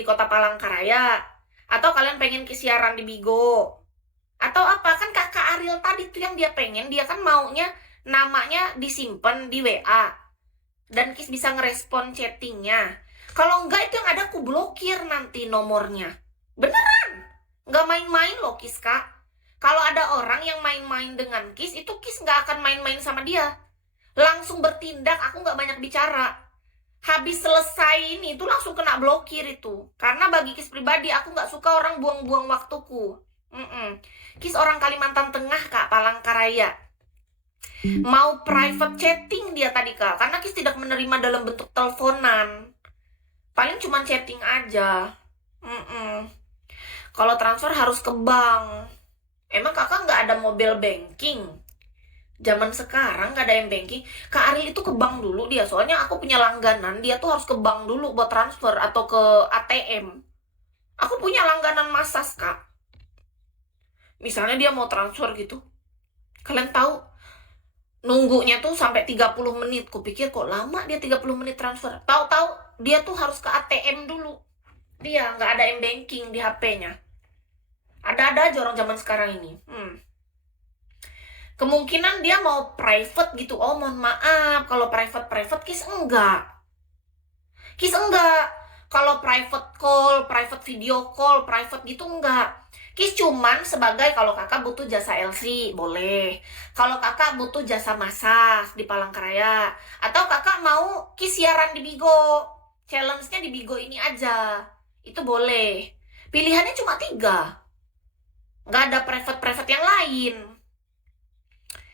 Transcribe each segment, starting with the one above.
di Kota Palangkaraya, atau kalian pengen ke siaran di Bigo, atau apa? Kan kakak Ariel tadi tuh yang dia pengen, dia kan maunya namanya disimpan di WA dan Kis bisa ngerespon chattingnya. Kalau enggak itu yang ada aku blokir nanti nomornya. Beneran, nggak main-main loh Kis kak. Kalau ada orang yang main-main dengan Kis, itu Kis nggak akan main-main sama dia. Langsung bertindak, aku nggak banyak bicara. Habis selesai ini tuh langsung kena blokir itu. Karena bagi Kis pribadi, aku nggak suka orang buang-buang waktuku. Kis orang Kalimantan Tengah kak, Palangkaraya. Mau private chatting dia tadi kak, karena Kis tidak menerima dalam bentuk teleponan. Paling cuma chatting aja. Kalau transfer harus ke bank. Emang kakak nggak ada mobile banking? Zaman sekarang nggak ada yang banking. Kak Ariel itu ke bank dulu dia, soalnya aku punya langganan, dia tuh harus ke bank dulu buat transfer atau ke ATM. Aku punya langganan Masas kak. Misalnya dia mau transfer gitu, kalian tahu nunggunya tuh sampai 30 menit. Kupikir kok lama dia 30 menit transfer. Tahu-tahu dia tuh harus ke ATM dulu. Dia nggak ada m-banking di HP-nya. Ada-ada aja orang zaman sekarang ini. Kemungkinan dia mau private gitu. Oh mohon maaf, kalau private Kis enggak. Kis enggak. Kalau private call, private video call, private gitu enggak. Kis cuman sebagai kalau kakak butuh jasa LC, boleh. Kalau kakak butuh jasa massage di Palangkaraya, atau kakak mau Kis siaran di Bigo, challenge-nya di Bigo ini aja, itu boleh. Pilihannya cuma 3. Nggak ada private yang lain.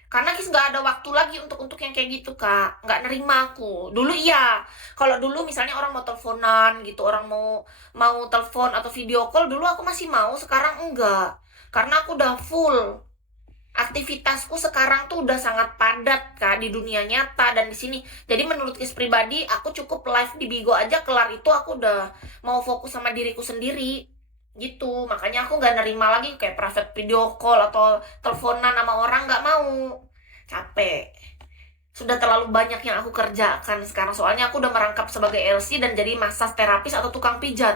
Karena Kis nggak ada waktu lagi untuk yang kayak gitu kak, nggak nerima aku. Dulu iya, kalau dulu misalnya orang mau teleponan gitu, orang mau telepon atau video call, dulu aku masih mau. Sekarang enggak, karena aku udah full. Aktivitasku sekarang tuh udah sangat padat kak di dunia nyata dan di sini. Jadi menurut Kis pribadi, aku cukup live di Bigo aja, kelar itu aku udah mau fokus sama diriku sendiri gitu. Makanya aku nggak nerima lagi kayak private video call atau teleponan sama orang, nggak mau. Capek, sudah terlalu banyak yang aku kerjakan sekarang. Soalnya aku udah merangkap sebagai LC dan jadi massage terapis atau tukang pijat.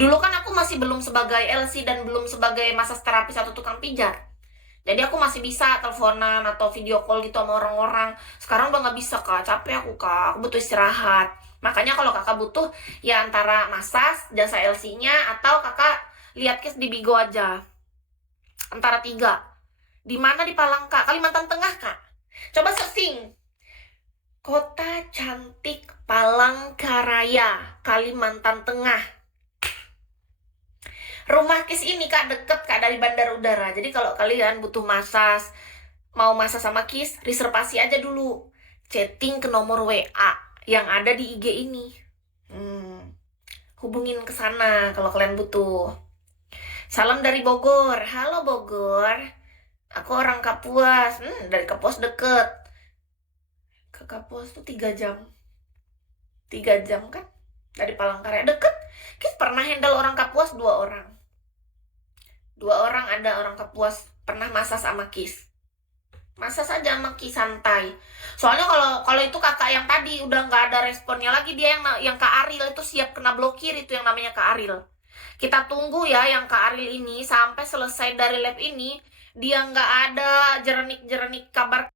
Dulu kan aku masih belum sebagai LC dan belum sebagai massage terapis atau tukang pijat. Jadi aku masih bisa teleponan atau video call gitu sama orang-orang. Sekarang udah nggak bisa kak, capek aku kak, aku butuh istirahat. Makanya kalau kakak butuh ya antara massage, jasa LC-nya, atau kakak lihat Kis di Bigo aja. Antara 3. Di mana di Kalimantan Tengah kak? Coba searching Kota Cantik Palangkaraya, Kalimantan Tengah. Rumah Kis ini kak deket kak dari bandara udara. Jadi kalau kalian butuh massage, mau massage sama Kis, reservasi aja dulu. Chatting ke nomor WA yang ada di IG ini. Hubungin ke sana kalau kalian butuh. Salam dari Bogor. Halo Bogor. Aku orang Kapuas. Dari Kapuas deket. Ke Kapuas tuh 3 jam. 3 jam kan? Dari Palangkaraya deket. Kis pernah handle orang Kapuas 2 orang. 2 orang ada orang Kapuas pernah massage sama Kis. Masa saja sama Kis santai. Soalnya kalau itu kakak yang tadi udah nggak ada responnya lagi, dia yang Kak Ariel itu siap kena blokir, itu yang namanya Kak Ariel. Kita tunggu ya yang Kak Ariel ini sampai selesai dari lab ini, dia nggak ada jerenik-jerenik kabar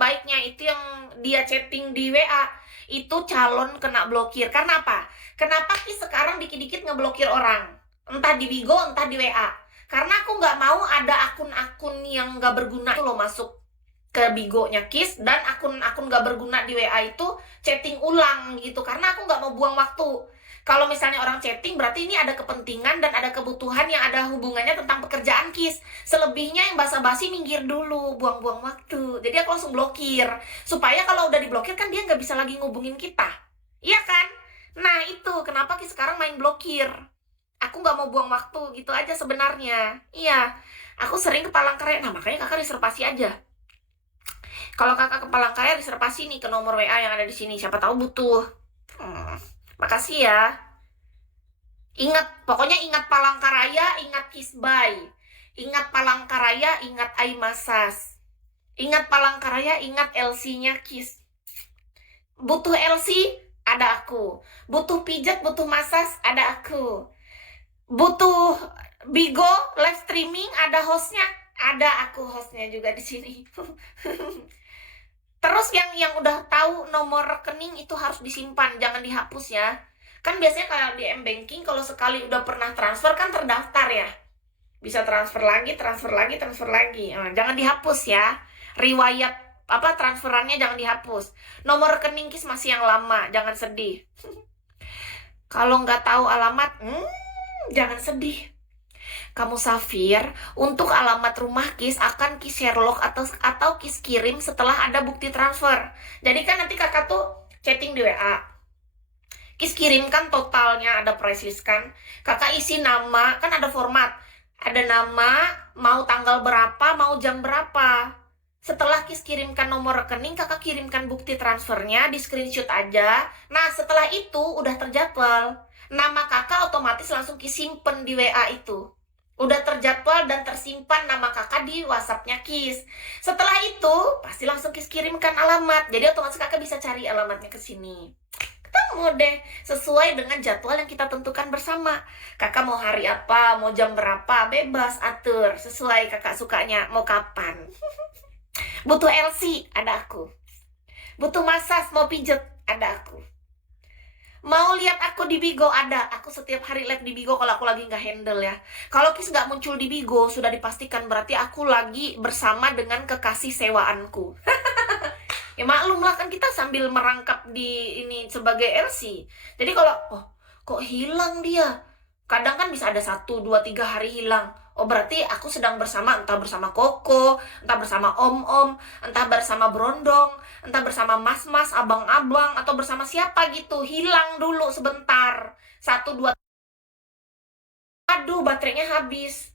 baiknya. Itu yang dia chatting di WA, itu calon kena blokir. Karena apa? Kenapa Kis sekarang dikit-dikit ngeblokir orang? Entah di Bigo, entah di WA. Karena aku nggak mau ada akun-akun yang nggak berguna itu loh masuk ke Bigo-nya Kis, dan akun-akun nggak berguna di WA itu chatting ulang gitu. Karena aku nggak mau buang waktu. Kalau misalnya orang chatting, berarti ini ada kepentingan dan ada kebutuhan yang ada hubungannya tentang pekerjaan Kis. Selebihnya yang basa-basi minggir dulu, buang-buang waktu. Jadi aku langsung blokir. Supaya kalau udah diblokir kan dia nggak bisa lagi ngubungin kita. Iya kan? Nah itu kenapa Kis sekarang main blokir. Aku nggak mau buang waktu gitu aja sebenarnya. Iya, aku sering ke Palangkaraya. Nah makanya kakak reservasi aja. Kalau kakak ke Palangkaraya reservasi nih ke nomor WA yang ada di sini. Siapa tahu butuh. Makasih ya. Ingat, pokoknya ingat Palangkaraya, ingat Kisbay. Ingat Palangkaraya, ingat Aimasas. Ingat Palangkaraya, ingat LC-nya Kis. Butuh LC? ada aku. Butuh pijat, butuh masas, ada aku. Butuh Bigo live streaming, ada hostnya, ada aku hostnya juga di sini. Terus yang udah tahu nomor rekening itu harus disimpan, jangan dihapus ya. Kan biasanya kalau di M-Banking kalau sekali udah pernah transfer kan terdaftar ya. Bisa transfer lagi, transfer lagi, transfer lagi. Jangan dihapus ya. Riwayat apa transferannya jangan dihapus. Nomor rekening KIS masih yang lama, jangan sedih. Kalau nggak tahu alamat, jangan sedih. Kamu Safir, untuk alamat rumah KIS akan KIS Sherlock atau KIS kirim setelah ada bukti transfer. Jadi kan nanti kakak tuh chatting di WA. KIS kirimkan totalnya, ada price list kan. Kakak isi nama, kan ada format. Ada nama, mau tanggal berapa, mau jam berapa. Setelah KIS kirimkan nomor rekening, kakak kirimkan bukti transfernya, di screenshot aja. Nah, setelah itu udah terjadwal. Nama kakak otomatis langsung KIS simpen di WA itu. Udah terjadwal dan tersimpan nama kakak di WhatsApp-nya KIS. Setelah itu, pasti langsung KIS kirimkan alamat. Jadi otomatis kakak bisa cari alamatnya ke sini. Ketemu deh, sesuai dengan jadwal yang kita tentukan bersama. Kakak mau hari apa, mau jam berapa, bebas atur. Sesuai kakak sukanya, mau kapan. Butuh LC, ada aku. Butuh masas, mau pijet, ada aku. Mau lihat aku di Bigo, ada. Aku setiap hari live di Bigo kalau aku lagi nggak handle ya. Kalau KIS nggak muncul di Bigo, sudah dipastikan berarti aku lagi bersama dengan kekasih sewaanku. Ya maklum lah, kan kita sambil merangkap di ini sebagai LC. Jadi kalau, kok hilang dia? Kadang kan bisa ada 1, 2, 3 hari hilang. Oh berarti aku sedang bersama, entah bersama Koko, entah bersama Om-Om, entah bersama Brondong, entah bersama Mas-Mas, Abang-Abang, atau bersama siapa gitu. Hilang dulu sebentar. 1, 2, aduh baterainya habis.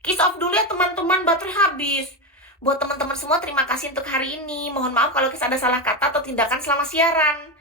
Kiss off dulu ya teman-teman, baterai habis. Buat teman-teman semua, terima kasih untuk hari ini. Mohon maaf kalau KIS ada salah kata atau tindakan selama siaran.